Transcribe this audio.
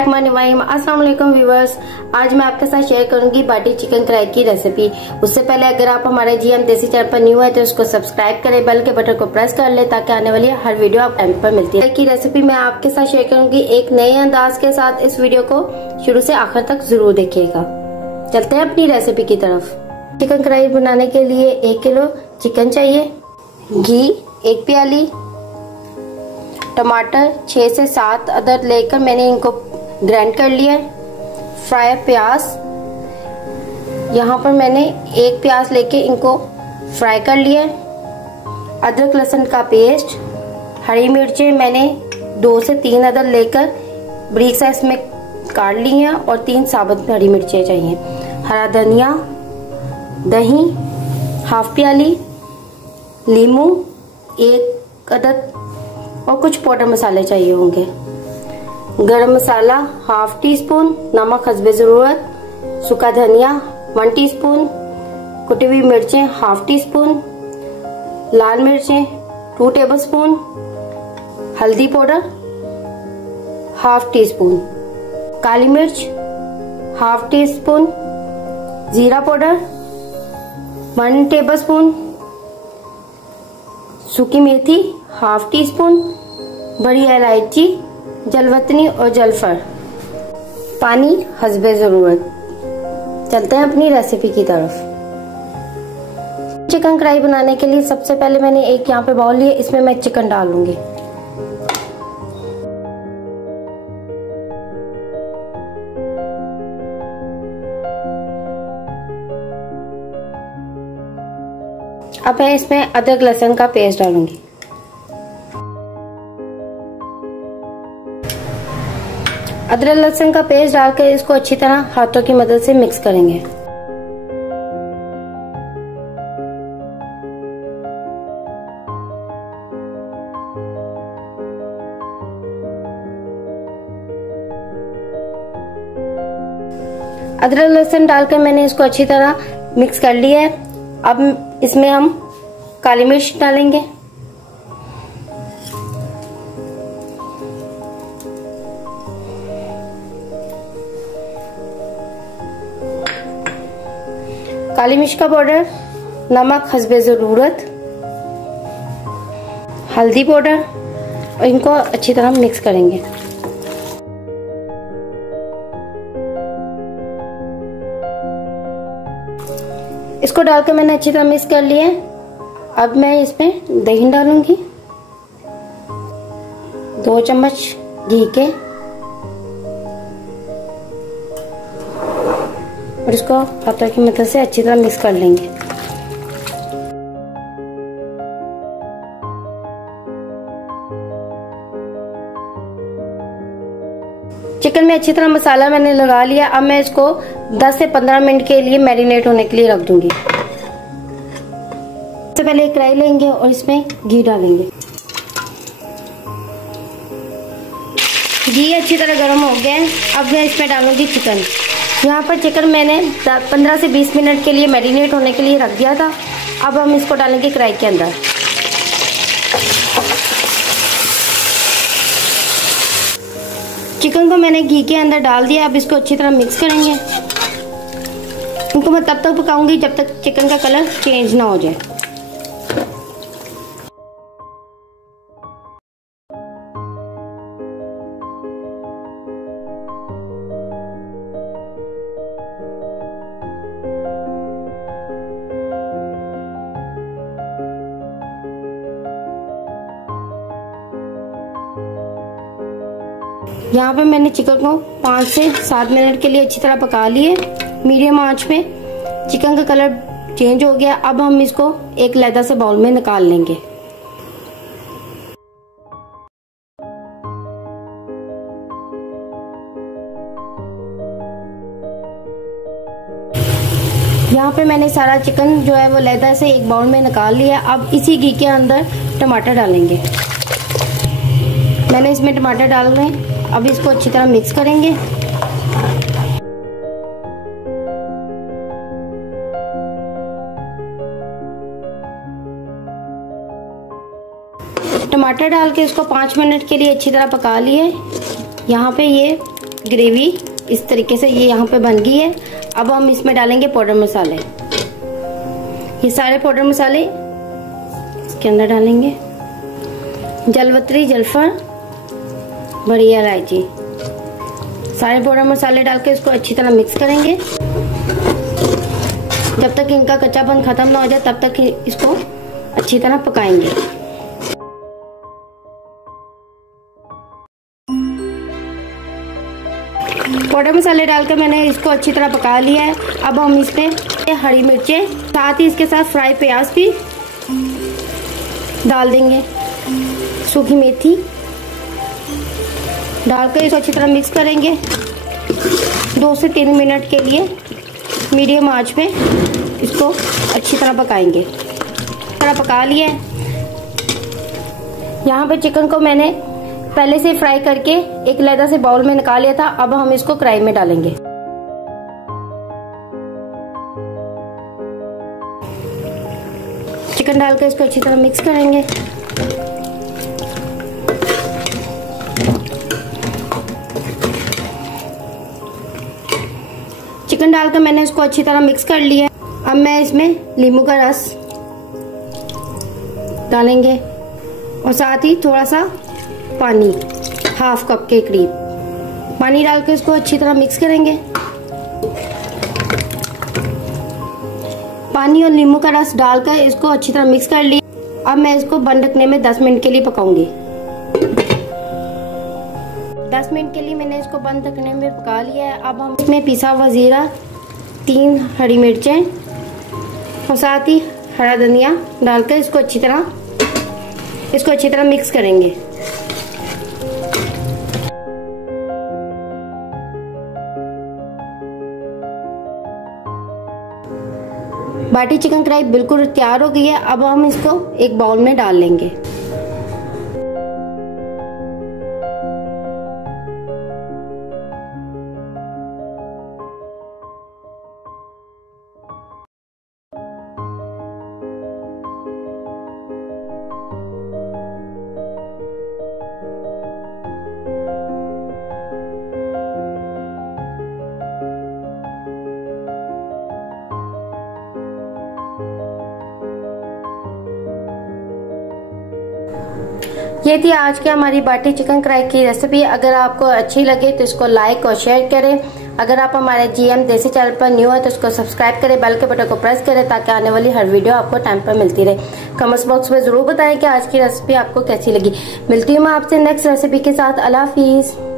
अस्सलाम वालेकुम व्यूअर्स, आज मैं आपके साथ शेयर करूंगी बाटी चिकन कढ़ाई की रेसिपी। उससे पहले अगर आप हमारे जीएम देसी चैनल पर न्यू है तो उसको सब्सक्राइब करें, बेल के बटन को प्रेस कर ले ताकि आने वाली हर वीडियो आप टाइम पर मिलती है। की रेसिपी मैं आपके साथ शेयर करूंगी एक नए अंदाज के साथ। इस वीडियो को शुरू से आखिर तक जरूर देखिएगा। चलते हैं अपनी रेसिपी की तरफ। चिकन कढ़ाई बनाने के लिए 1 किलो चिकन चाहिए, घी 1 प्याली, टमाटर 6 से 7 अदद लेकर मैंने इनको ग्राइंड कर लिया। फ्राई प्याज, यहाँ पर मैंने 1 प्याज लेके इनको फ्राई कर लिया। अदरक लहसुन का पेस्ट, हरी मिर्चें मैंने 2 से 3 अदद लेकर बारीक साइज में काट ली हैं और 3 साबुत हरी मिर्चें चाहिए। हरा धनिया, दही 1/2 प्याली, नींबू 1 अदद और कुछ पाउडर मसाले चाहिए होंगे। गरम मसाला 1/2 टीस्पून, नमक हस्बे जरूरत, सूखा धनिया 1 टीस्पून, कुटी हुई मिर्चें 1/2 टीस्पून, लाल मिर्चें 2 टेबलस्पून, हल्दी पाउडर 1/2 टीस्पून, काली मिर्च 1/2 टीस्पून, जीरा पाउडर 1 टेबलस्पून, सूखी मेथी 1/2 टीस्पून, बड़ी इलायची, जलवतनी और जलफर, पानी हस्बे जरूरत। चलते हैं अपनी रेसिपी की तरफ। चिकन कढ़ाई बनाने के लिए सबसे पहले मैंने एक यहाँ पे बाउल लिया, इसमें मैं चिकन डालूंगी। अब मैं इसमें अदरक लहसुन का पेस्ट डालूंगी। अदरक लहसुन का पेस्ट डालकर इसको अच्छी तरह हाथों की मदद से मिक्स करेंगे। अदरक लहसुन डालकर मैंने इसको अच्छी तरह मिक्स कर लिया है। अब इसमें हम काली मिर्च डालेंगे, काली मिर्च का पाउडर, नमक हस्बे जरूरत, हल्दी पाउडर और इनको अच्छी तरह मिक्स करेंगे। इसको डालकर मैंने अच्छी तरह मिक्स कर लिया है। अब मैं इसमें दही डालूंगी, 2 चम्मच घी के, और इसको हाथों की मदद से अच्छी तरह मिक्स कर लेंगे। चिकन में अच्छी तरह मसाला मैंने लगा लिया। अब मैं इसको 10 से 15 मिनट के लिए मैरिनेट होने के लिए रख दूंगी। सबसे पहले एक कढ़ाई लेंगे और इसमें घी डालेंगे। घी अच्छी तरह गर्म हो गया है। अब मैं इसमें डालूंगी चिकन। यहाँ पर चिकन मैंने 15 से 20 मिनट के लिए मैरिनेट होने के लिए रख दिया था। अब हम इसको डालेंगे कढ़ाई के अंदर। चिकन को मैंने घी के अंदर डाल दिया। अब इसको अच्छी तरह मिक्स करेंगे। इनको मैं तब तक पकाऊंगी जब तक चिकन का कलर चेंज ना हो जाए। यहाँ पे मैंने चिकन को 5 से 7 मिनट के लिए अच्छी तरह पका लिए मीडियम आंच में। चिकन का कलर चेंज हो गया। अब हम इसको एक लैदा से बाउल में निकाल लेंगे। यहाँ पे मैंने सारा चिकन जो है वो लैदा से एक बाउल में निकाल लिया। अब इसी घी के अंदर टमाटर डालेंगे। मैंने इसमें टमाटर डाल रहे हैं। अब इसको अच्छी तरह मिक्स करेंगे। टमाटर डाल के इसको 5 मिनट के लिए अच्छी तरह पका लिए। यहाँ पे ये ग्रेवी इस तरीके से ये यहाँ पे बन गई है। अब हम इसमें डालेंगे पाउडर मसाले। ये सारे पाउडर मसाले इसके अंदर डालेंगे। जलवत्री, जलफर, बड़ी इलायची, सारे पाउडर मसाले डाल के इसको अच्छी तरह मिक्स करेंगे। जब तक इनका कच्चापन खत्म ना हो जाए तब तक इसको अच्छी तरह पकाएंगे। पाउडर मसाले डालकर मैंने इसको अच्छी तरह पका लिया है। अब हम इसमें हरी मिर्चें, साथ ही इसके साथ फ्राई प्याज भी डाल देंगे। सूखी मेथी डालकर इसको अच्छी तरह मिक्स करेंगे। 2 से 3 मिनट के लिए मीडियम आंच पे इसको अच्छी तरह पकाएंगे। तरह पका लिया है। यहाँ पे चिकन को मैंने पहले से फ्राई करके एक अलग से बाउल में निकाल लिया था। अब हम इसको कढ़ाई में डालेंगे। चिकन डालकर इसको अच्छी तरह मिक्स करेंगे। चिकन डालकर मैंने इसको अच्छी तरह मिक्स कर लिया। अब मैं इसमें नींबू का रस डालेंगे और साथ ही थोड़ा सा पानी, 1/2 कप के करीब पानी डालकर इसको अच्छी तरह मिक्स करेंगे। पानी और नींबू का रस डालकर इसको अच्छी तरह मिक्स कर लिया। अब मैं इसको बंद ढकने में 10 मिनट के लिए पकाऊंगी। 10 मिनट के लिए मैंने इसको बंद ढकने में पका लिया है। अब हम इसमें पिसा हुआ जीरा, 3 हरी मिर्चें और साथ ही हरा धनिया डालकर इसको अच्छी तरह मिक्स करेंगे। बाटी चिकन कढ़ाई बिल्कुल तैयार हो गई है। अब हम इसको एक बाउल में डाल लेंगे। ये थी आज की हमारी बाटी चिकन कढ़ाई की रेसिपी। अगर आपको अच्छी लगे तो इसको लाइक और शेयर करें। अगर आप हमारे GM देसी चैनल पर न्यू है तो इसको सब्सक्राइब करें, बेल के बटन को प्रेस करें ताकि आने वाली हर वीडियो आपको टाइम पर मिलती रहे। कमेंट्स बॉक्स में जरूर बताएं कि आज की रेसिपी आपको कैसी लगी। मिलती हूँ मैं आपसे नेक्स्ट रेसिपी के साथ। अल्लाह हाफिज।